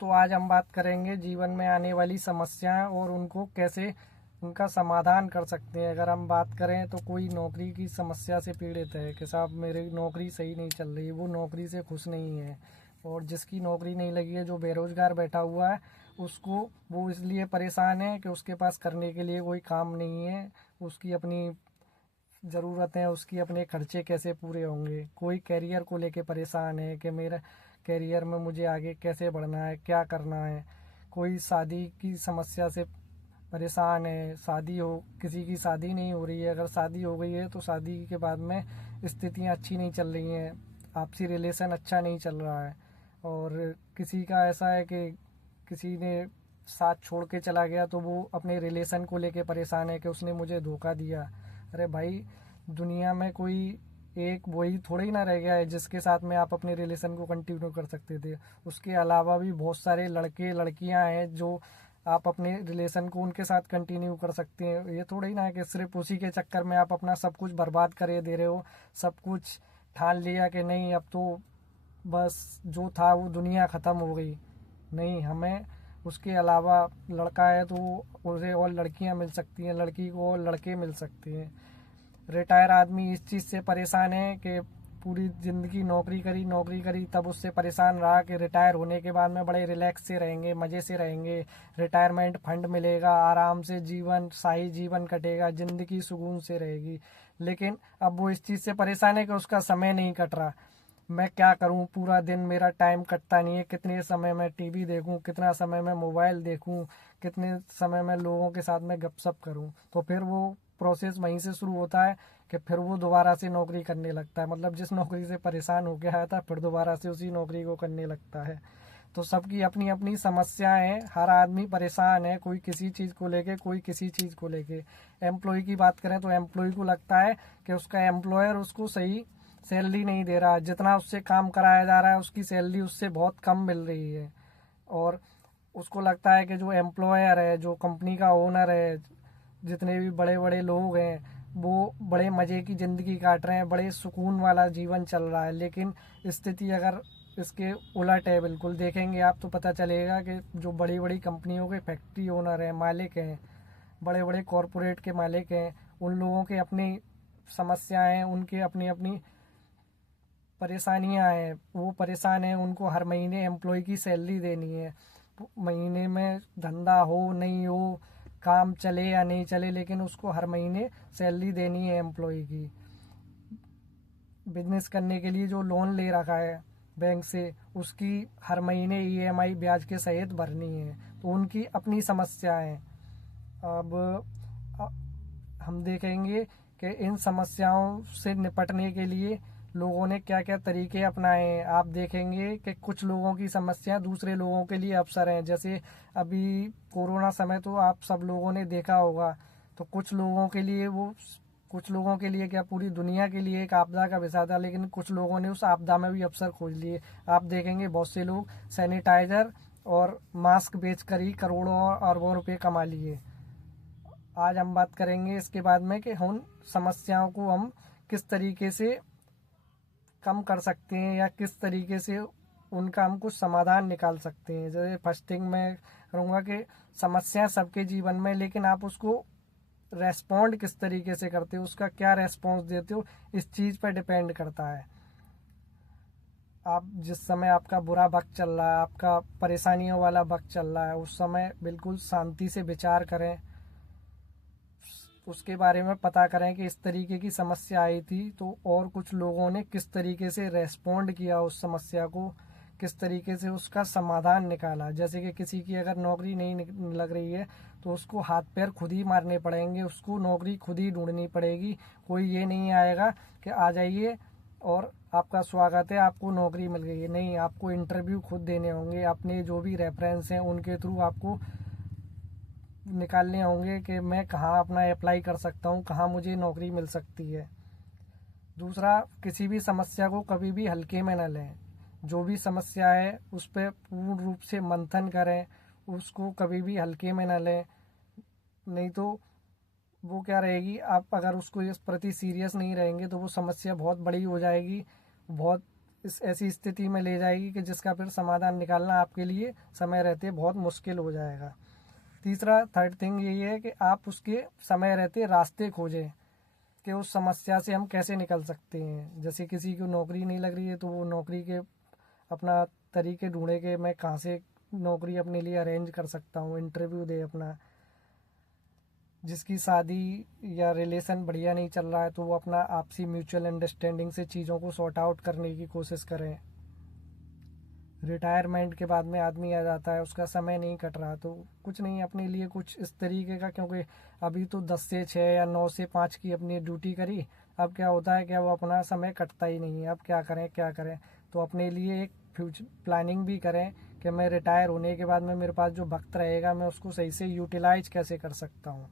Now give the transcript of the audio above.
तो आज हम बात करेंगे जीवन में आने वाली समस्याएं और उनको कैसे उनका समाधान कर सकते हैं। अगर हम बात करें तो कोई नौकरी की समस्या से पीड़ित है कि साहब मेरी नौकरी सही नहीं चल रही, वो नौकरी से खुश नहीं है, और जिसकी नौकरी नहीं लगी है, जो बेरोजगार बैठा हुआ है, उसको वो इसलिए परेशान है कि उसके पास करने के लिए कोई काम नहीं है, उसकी अपनी ज़रूरतें, उसकी अपने खर्चे कैसे पूरे होंगे। कोई कैरियर को लेके परेशान है कि मेरा कैरियर में मुझे आगे कैसे बढ़ना है, क्या करना है। कोई शादी की समस्या से परेशान है, शादी हो किसी की शादी नहीं हो रही है, अगर शादी हो गई है तो शादी के बाद में स्थितियाँ अच्छी नहीं चल रही हैं, आपसी रिलेशन अच्छा नहीं चल रहा है। और किसी का ऐसा है कि किसी ने साथ छोड़ के चला गया तो वो अपने रिलेशन को लेके परेशान है कि उसने मुझे धोखा दिया। अरे भाई, दुनिया में कोई एक वही थोड़ी ना रह गया है जिसके साथ में आप अपने रिलेशन को कंटिन्यू कर सकते थे। उसके अलावा भी बहुत सारे लड़के लड़कियां हैं जो आप अपने रिलेशन को उनके साथ कंटिन्यू कर सकते हैं। ये थोड़ी ना है कि सिर्फ उसी के चक्कर में आप अपना सब कुछ बर्बाद करे दे रहे हो, सब कुछ ठान लिया कि नहीं अब तो बस जो था वो दुनिया ख़त्म हो गई। नहीं, हमें उसके अलावा लड़का है तो उसे और लड़कियां मिल सकती हैं, लड़की को और लड़के मिल सकते हैं। रिटायर आदमी इस चीज़ से परेशान है कि पूरी ज़िंदगी नौकरी करी तब उससे परेशान रहा कि रिटायर होने के बाद में बड़े रिलैक्स से रहेंगे, मज़े से रहेंगे, रिटायरमेंट फंड मिलेगा, आराम से जीवन शाही जीवन कटेगा, ज़िंदगी सुकून से रहेगी। लेकिन अब वो इस चीज़ से परेशान है कि उसका समय नहीं कट रहा। मैं क्या करूं, पूरा दिन मेरा टाइम कटता नहीं है, कितने समय मैं टीवी देखूं, कितना समय मैं मोबाइल देखूं, कितने समय मैं लोगों के साथ में गपशप करूं। तो फिर वो प्रोसेस वहीं से शुरू होता है कि फिर वो दोबारा से नौकरी करने लगता है। मतलब जिस नौकरी से परेशान हो गया था फिर दोबारा से उसी नौकरी को करने लगता है। तो सबकी अपनी अपनी समस्याएं हैं, हर आदमी परेशान है, कोई किसी चीज़ को लेके, कोई किसी चीज़ को लेके। एम्प्लॉय की बात करें तो एम्प्लॉय को लगता है कि उसका एम्प्लॉयर उसको सही सैलरी नहीं दे रहा, जितना उससे काम कराया जा रहा है उसकी सैलरी उससे बहुत कम मिल रही है। और उसको लगता है कि जो एम्प्लॉयर है, जो कंपनी का ओनर है, जितने भी बड़े बड़े लोग हैं, वो बड़े मज़े की ज़िंदगी काट रहे हैं, बड़े सुकून वाला जीवन चल रहा है। लेकिन स्थिति अगर इसके उलट है, बिल्कुल देखेंगे आप तो पता चलेगा कि जो बड़ी बड़ी कंपनियों के फैक्ट्री ओनर हैं, मालिक हैं, बड़े बड़े कॉरपोरेट के मालिक हैं, उन लोगों के अपनी समस्याएं हैं, उनके अपनी अपनी परेशानियां हैं। वो परेशान हैं, उनको हर महीने एम्प्लॉय की सैलरी देनी है। महीने में धंधा हो नहीं हो, काम चले या नहीं चले, लेकिन उसको हर महीने सैलरी देनी है एम्प्लॉय की। बिजनेस करने के लिए जो लोन ले रखा है बैंक से, उसकी हर महीने ईएमआई ब्याज के सहित भरनी है। तो उनकी अपनी समस्याएं। अब हम देखेंगे कि इन समस्याओं से निपटने के लिए लोगों ने क्या क्या तरीके अपनाए हैं। आप देखेंगे कि कुछ लोगों की समस्याएं दूसरे लोगों के लिए अवसर हैं। जैसे अभी कोरोना समय तो आप सब लोगों ने देखा होगा, तो कुछ लोगों के लिए क्या पूरी दुनिया के लिए एक आपदा का विषय था, लेकिन कुछ लोगों ने उस आपदा में भी अवसर खोज लिए। आप देखेंगे बहुत से लोग सैनिटाइजर और मास्क बेचकर ही करोड़ों और अरबों रुपए कमा लिए। आज हम बात करेंगे इसके बाद में कि उन समस्याओं को हम किस तरीके से कम कर सकते हैं या किस तरीके से उनका हम कुछ समाधान निकाल सकते हैं। जैसे फर्स्टिंग में करूँगा कि समस्या सबके जीवन में, लेकिन आप उसको रेस्पॉन्ड किस तरीके से करते हो, उसका क्या रेस्पॉन्स देते हो, इस चीज़ पर डिपेंड करता है। आप जिस समय आपका बुरा वक्त चल रहा है, आपका परेशानियों वाला वक्त चल रहा है, उस समय बिल्कुल शांति से विचार करें, उसके बारे में पता करें कि इस तरीके की समस्या आई थी तो और कुछ लोगों ने किस तरीके से रेस्पॉन्ड किया उस समस्या को, किस तरीके से उसका समाधान निकाला। जैसे कि किसी की अगर नौकरी नहीं लग रही है तो उसको हाथ पैर खुद ही मारने पड़ेंगे, उसको नौकरी खुद ही ढूंढनी पड़ेगी। कोई ये नहीं आएगा कि आ जाइए और आपका स्वागत है, आपको नौकरी मिल गई है। नहीं, आपको इंटरव्यू खुद देने होंगे, अपने जो भी रेफरेंस हैं उनके थ्रू आपको निकालने होंगे कि मैं कहाँ अपना अप्लाई कर सकता हूँ, कहाँ मुझे नौकरी मिल सकती है। दूसरा, किसी भी समस्या को कभी भी हल्के में न लें। जो भी समस्या है उस पर पूर्ण रूप से मंथन करें, उसको कभी भी हल्के में न लें। नहीं तो वो क्या रहेगी, आप अगर उसको इस प्रति सीरियस नहीं रहेंगे तो वो समस्या बहुत बड़ी हो जाएगी, बहुत इस ऐसी स्थिति में ले जाएगी कि जिसका फिर समाधान निकालना आपके लिए समय रहते बहुत मुश्किल हो जाएगा। तीसरा थर्ड थिंग यही है कि आप उसके समय रहते रास्ते खोजें कि उस समस्या से हम कैसे निकल सकते हैं। जैसे किसी को नौकरी नहीं लग रही है तो वो नौकरी के अपना तरीके ढूंढे कि मैं कहाँ से नौकरी अपने लिए अरेंज कर सकता हूँ, इंटरव्यू दे अपना। जिसकी शादी या रिलेशन बढ़िया नहीं चल रहा है तो वो अपना आपसी म्यूचुअल अंडरस्टैंडिंग से चीज़ों को सॉर्ट आउट करने की कोशिश करें। रिटायरमेंट के बाद में आदमी आ जाता है, उसका समय नहीं कट रहा तो कुछ नहीं, अपने लिए कुछ इस तरीके का, क्योंकि अभी तो 10 से 6 या 9 से 5 की अपनी ड्यूटी करी, अब क्या होता है क्या वो अपना समय कटता ही नहीं है। अब क्या करें क्या करें, तो अपने लिए एक फ्यूचर प्लानिंग भी करें कि मैं रिटायर होने के बाद में मेरे पास जो वक्त रहेगा मैं उसको सही से यूटिलाइज कैसे कर सकता हूँ।